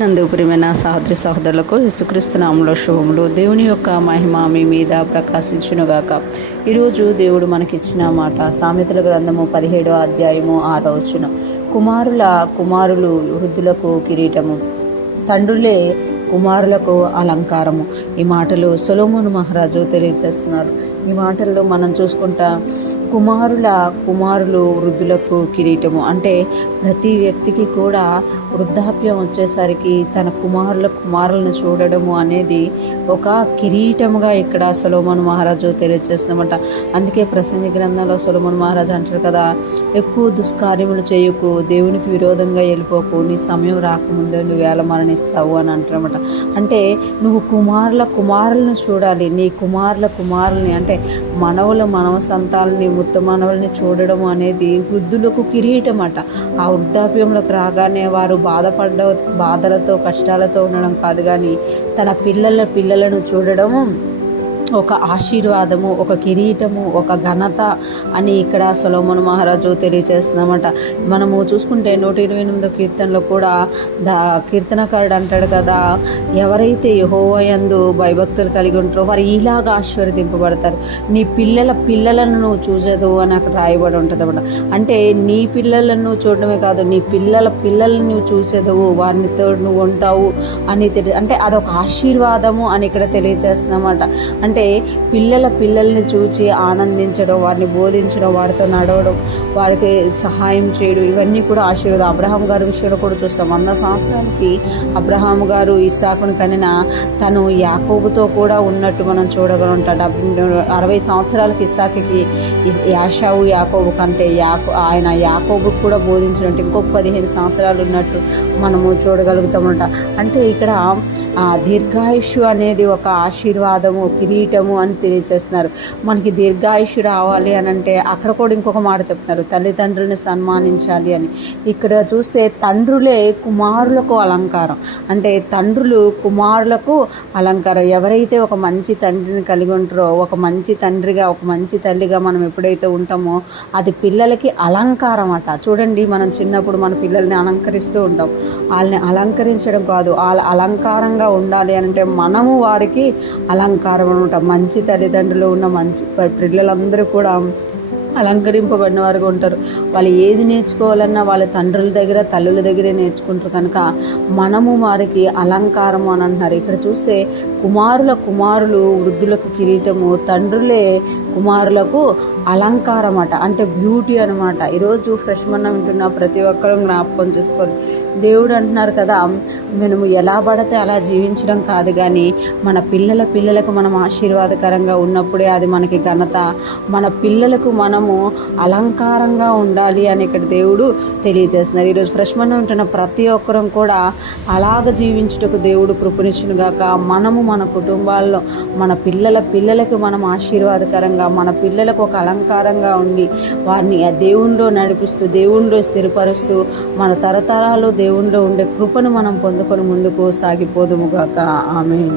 నందు ప్రియమైన సహోదరి సహోదరులకు యేసుక్రీస్తు నామములో శుభములు. దేవుని యొక్క మహిమ మీ మీద ప్రకాశించునుగాక. ఈరోజు దేవుడు మనకిచ్చిన మాట సామెతల గ్రంథము 17వ అధ్యాయము 6వ వచనం. కుమారులు వృద్ధులకు కిరీటము, తండ్రులే కుమారులకు అలంకారము. ఈ మాటలు సొలొమోను మహారాజు తెలియజేస్తున్నారు. ఈ మాటల్లో మనం చూసుకుంటా కుమారులు వృద్ధులకు కిరీటము అంటే ప్రతి వ్యక్తికి కూడా వృద్ధాప్యం వచ్చేసరికి తన కుమారులను చూడడము అనేది ఒక కిరీటముగా ఇక్కడ సొలొమోను మహారాజు తెలియజేస్తున్నమాట. అందుకే ప్రసంగి గ్రంథంలో సొలొమోను మహారాజు అంటారు కదా, ఎక్కువ దుష్కార్యములు చేయకు, దేవునికి విరోధంగా వెళ్ళిపోకు, నీ సమయం రాకముందే నువ్వు వేళ మరణిస్తావు అని అంటారన్నమాట. అంటే నువ్వు కుమారులను చూడాలి. నీ కుమారులని అంటే మనవ సంతాలని ముత్త మనవల్ని చూడడం అనేది వృద్ధులకు కిరీటం అట. ఆ వృద్ధాప్యంలోకి రాగానే వారు బాధలతో కష్టాలతో ఉండడం కాదు, కానీ తన పిల్లలను చూడడము ఒక ఆశీర్వాదము, ఒక కిరీటము, ఒక ఘనత అని ఇక్కడ సొలొమోను మహారాజు తెలియజేస్తున్నామట. మనము చూసుకుంటే 128వ కీర్తనలో కూడా కీర్తనకారుడు అంటాడు కదా, ఎవరైతే యెహోవా యందు భయభక్తులు కలిగి ఉంటారో వారు ఇలాగా ఆశీర్వదింపబడతారు. నీ పిల్లలను నువ్వు చూసేదు అని అక్కడ రాయబడి ఉంటుంది అన్నమాట. అంటే నీ పిల్లలను చూడడమే కాదు, నీ పిల్లలను నువ్వు చూసేదవు, వారితో నువ్వు ఉంటావు అని అంటే అదొక ఆశీర్వాదము అని ఇక్కడ తెలియజేస్తున్నామట. అంటే పిల్లల్ని చూచి ఆనందించడం, వారిని బోధించడం, వారితో నడవడం, వారికి సహాయం చేయడం, ఇవన్నీ కూడా ఆశీర్వాదం. అబ్రహాం గారి విషయంలో కూడా చూస్తాం. 100 సంవత్సరాలకి అబ్రహాం గారు ఇస్సాకును కనిన తను యాకోబుతో కూడా ఉన్నట్టు మనం చూడగలుగుతాం. 60 సంవత్సరాలకి ఇస్సాకుకి యాషావు యాకోబు కంటే ఆయన యాకోబుకు కూడా బోధించినట్టు ఇంకొక 15 సంవత్సరాలు ఉన్నట్టు మనము చూడగలుగుతామంట. అంటే ఇక్కడ దీర్ఘాయుషు అనేది ఒక ఆశీర్వాదము, కిరీటము అని తెలియజేస్తున్నారు. మనకి దీర్ఘాయుషు రావాలి అని అంటే అక్కడ కూడా ఇంకొక మాట చెప్తున్నారు, తల్లిదండ్రులని సన్మానించాలి అని. ఇక్కడ చూస్తే తండ్రులే కుమారులకు అలంకారం. అంటే తండ్రులు కుమారులకు అలంకారం. ఎవరైతే ఒక మంచి తండ్రిని కలిగి ఉంటారో, ఒక మంచి తండ్రిగా, ఒక మంచి తల్లిగా మనం ఎప్పుడైతే ఉంటామో అది పిల్లలకి అలంకారం అట. చూడండి, మనం చిన్నప్పుడు మన పిల్లల్ని అలంకరిస్తూ ఉంటాం. వాళ్ళని అలంకరించడం కాదు, వాళ్ళ అలంకారంగా ఉండాలి అంటే మనము వారికి అలంకారం అనమాట. మంచి తల్లిదండ్రులు ఉన్న మంచి పిల్లలందరూ కూడా అలంకరింపబడిన వారుగా ఉంటారు. వాళ్ళు ఏది నేర్చుకోవాలన్నా వాళ్ళ తండ్రుల దగ్గర తల్లుల దగ్గరే నేర్చుకుంటారు. కనుక మనము వారికి అలంకారము అని అంటున్నారు. ఇక్కడ చూస్తే కుమారులు వృద్ధులకు కిరీటము, తండ్రులే కుమారులకు అలంకారం అట. అంటే బ్యూటీ అనమాట. ఈరోజు ఫ్రెష్ మన్నా వింటున్న ప్రతి ఒక్కరూ జ్ఞాపకం చేసుకోండి. దేవుడు అంటున్నారు కదా, మనము ఎలా పడితే అలా జీవించడం కాదు, కానీ మన పిల్లలకు మనం ఆశీర్వాదకరంగా ఉన్నప్పుడే అది మనకి ఘనత. మన పిల్లలకు మనము అలంకారంగా ఉండాలి అని ఇక్కడ దేవుడు తెలియజేస్తున్నారు. ఈరోజు ఫ్రెష్ మన్నా ఉంటున్న ప్రతి ఒక్కరం కూడా అలాగ జీవించుటకు దేవుడు కృపనిచ్చును గాక. మనము మన కుటుంబాల్లో మన పిల్లలకు మనం ఆశీర్వాదకరంగా, మన పిల్లలకు ఒక అలంకారంగా ఉండి వారిని దేవునిలో నడిపిస్తూ, దేవునిలో స్థిరపరుస్తూ, మన తరతరాలు దేవునిలో ఉండే కృపను మనం పొందుకొని ముందుకు సాగిపోదుముగాక. ఆమేన్.